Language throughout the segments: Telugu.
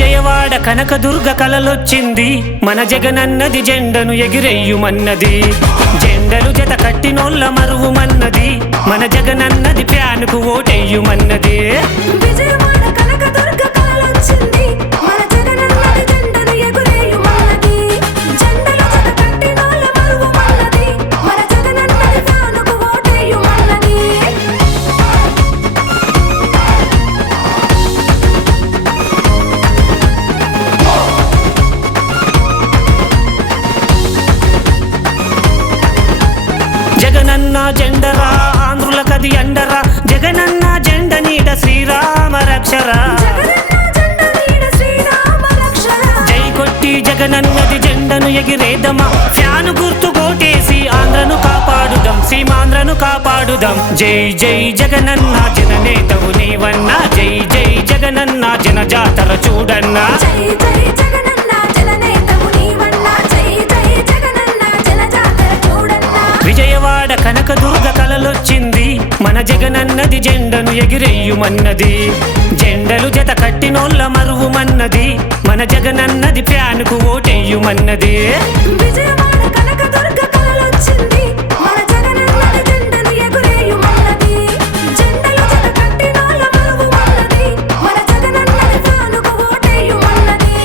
విజయవాడ కనకదుర్గ కలలొచ్చింది మన జగనన్నది జెండను ఎగిరెయ్యుమన్నది జెండలు జత కట్టినోళ్ళ మరువుమన్నది మన జగనన్నది ఫ్యానుకు ఓటెయ్యుమన్నది విజయవాడ కనకదుర్గ కలలొచ్చింది మన జగనన్నది జెండను ఎగిరెయ్యుమన్నది జెండలు జత కట్టినోళ్ళ మరువుమన్నది మన జగనన్నది ఫ్యానుకు ఓటెయ్యుమన్నది జగనన్న జెండరా ఆంధ్రులకది అండరా జగనన్న జెండ నీడ శ్రీరామ రక్షరా జై కొట్టి జగనన్నది జెండను ఎగిరేదమా ఫ్యాను గుర్తు కోటేసి ఆంధ్రను కాపాడుదాం సీమాంధ్రను కాపాడుదాం జై జై జగనన్న జననేతవు నీవన్నా జై జై జగనన్న జన జాతర చూడన్నా జై జై జగనన్న జననేతవు నీవన్నా జై జై జగనన్న జన జాతర చూడన్నా విజయవాడ కనకదుర్గ కలలొచ్చింది మన జగనన్నది జెండను ఎగిరెయ్యుమన్నది జెండలు జత కట్టినోళ్ళ మరువుమన్నది మన జగనన్నది ఫ్యానుకు ఓటెయ్యుమన్నది విజయవాడ కనకదుర్గ కలలొచ్చింది మన జగనన్నది జెండను ఎగిరెయ్యుమన్నది జెండలు జత కట్టినోళ్ళ మరువుమన్నది మన జగనన్నది ఫ్యానుకు ఓటెయ్యుమన్నది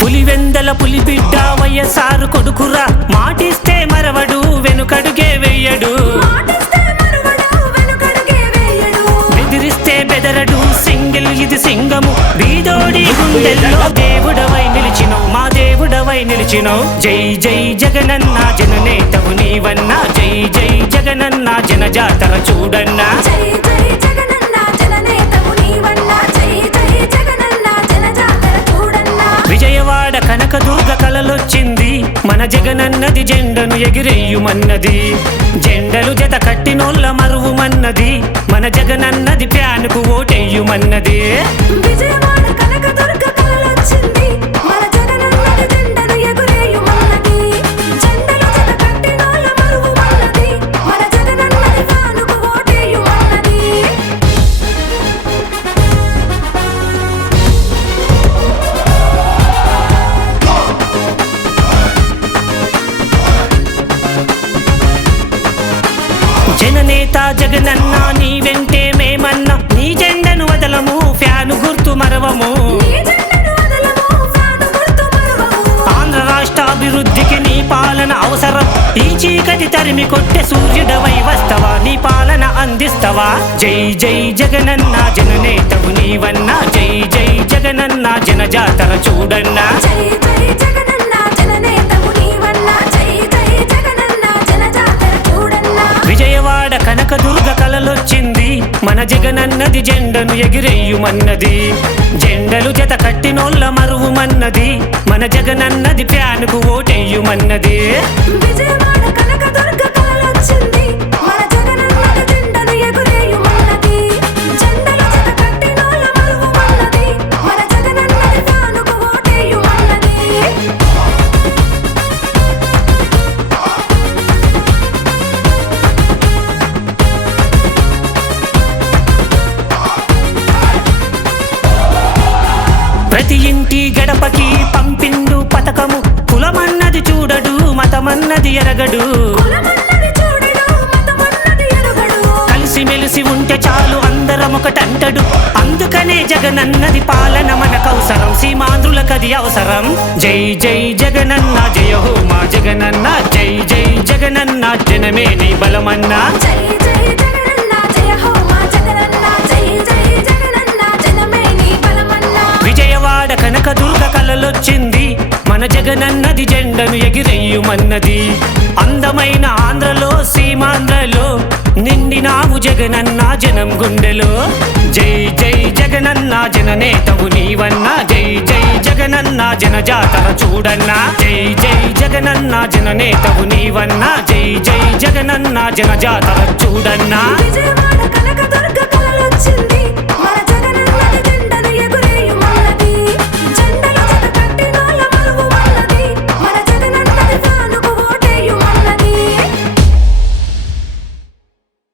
పులివెందల పులిబిడ్డ వైఎస్ఆర్ కొడుకురా మాటిస్తే మరవడు వెనుకడుగే వెయ్యడు మాటిస్తే మరువడు వెనుకడుగే వేయడు బెదిరిస్తే బెదరడు సింగిల్ ఇది సింగము బీదోడి గుండెల్లో దేవుడవై నిలిచినవు మా దేవుడవై నిలిచినవు జై జై జగనన్న జననేతవు నీవన్నా జై జై జగనన్న జన జాతర చూడన్నా జై జై జగనన్న జననేతవు నీవన్నా జై జై జగనన్న జన జాతర చూడన్నా విజయవాడ కనకదుర్గ కలలొచ్చింది మన జగనన్నది జెండను ఎగిరెయ్యుమన్నది జెండలు జత కట్టినోళ్ళ మరువుమన్నది మన జగనన్నది ఫ్యానుకు ఓటెయ్యుమన్నది విజయవాడ కనకదుర్గ కలలొచ్చింది మన జగనన్నది జెండను ఎగిరెయ్యుమన్నది జెండలు జత కట్టినోళ్ళ మరువుమన్నది మన జగనన్నది ఫ్యానుకు ఓటెయ్యుమన్నది జననేత జగనన్న నీ వెంటే మేమన్నా నీ జెండను వదలము ఫ్యాను గుర్తు మరవము నీ జెండను వదలము ఫ్యాను గుర్తు మరువము ఆంధ్ర రాష్ట్ర అభివృద్ధికి నీ పాలన అవసరం ఈ చీకటి తరిమి కొట్టే సూర్యుడవై వస్తవా నీ పాలన అందిస్తవా జై జై జగనన్న జననేతవు నీవన్నా జై జై జగనన్న జన జాతర చూడన్నా జై జై జగనన్న జననేతవు నీవన్నా జై జై జగనన్న జన జాతర చూడన్నా విజయవాడ కనకదుర్గ కలలొచ్చింది మన జగనన్నది జెండను ఎగిరెయ్యుమన్నది జెండలు జత కట్టినోళ్ళ మరువుమన్నది మన జగనన్నది ఫ్యానుకు ఓటెయ్యుమన్నది విజయవాడ కనకదుర్గ కలలొచ్చింది మన జగనన్నది జెండను ఎగిరెయ్యుమన్నది జెండలు జత కట్టినోళ్ళ మరువుమన్నది మన జగనన్నది ఫ్యానుకు ఓటెయ్యుమన్నది ప్రతి ఇంటి గడపకి పంపిండు పథకము కులమన్నది చూడడు మతమన్నది ఎరగడు కులమన్నది చూడడు మతమన్నది ఎరుగడు కలిసిమెలిసి ఉంటే చాలు అందరం ఒకటంటడు అందుకనే జగనన్నది పాలన మనకవసరం సీమాంధ్రులకది అవసరం జై జై జగనన్న జయ హో మా జగనన్న జై జై జగనన్న జనమే నీ బలమన్నా జై జై జగనన్న జయ హో మా జగనన్న జై జై జగనన్న జనమే నీ బలమన్నా విజయవాడ కనకదుర్గ కలలొచ్చింది మన జగనన్నది జెండను ఎగిరెయ్యుమన్నది అందమైన ఆంధ్రలో సీమాంధ్రలో నిండినావు జగనన్న జనం గుండెలో జై జై జగనన్న జననేతవు నీవన్నా జై జై జగనన్న జన జాతర చూడన్నా జై జై జగనన్న జననేతవు నీవన్నా జై జై జగనన్న జన జాతర చూడన్నా విజయవాడ కనకదుర్గ కలలొచ్చింది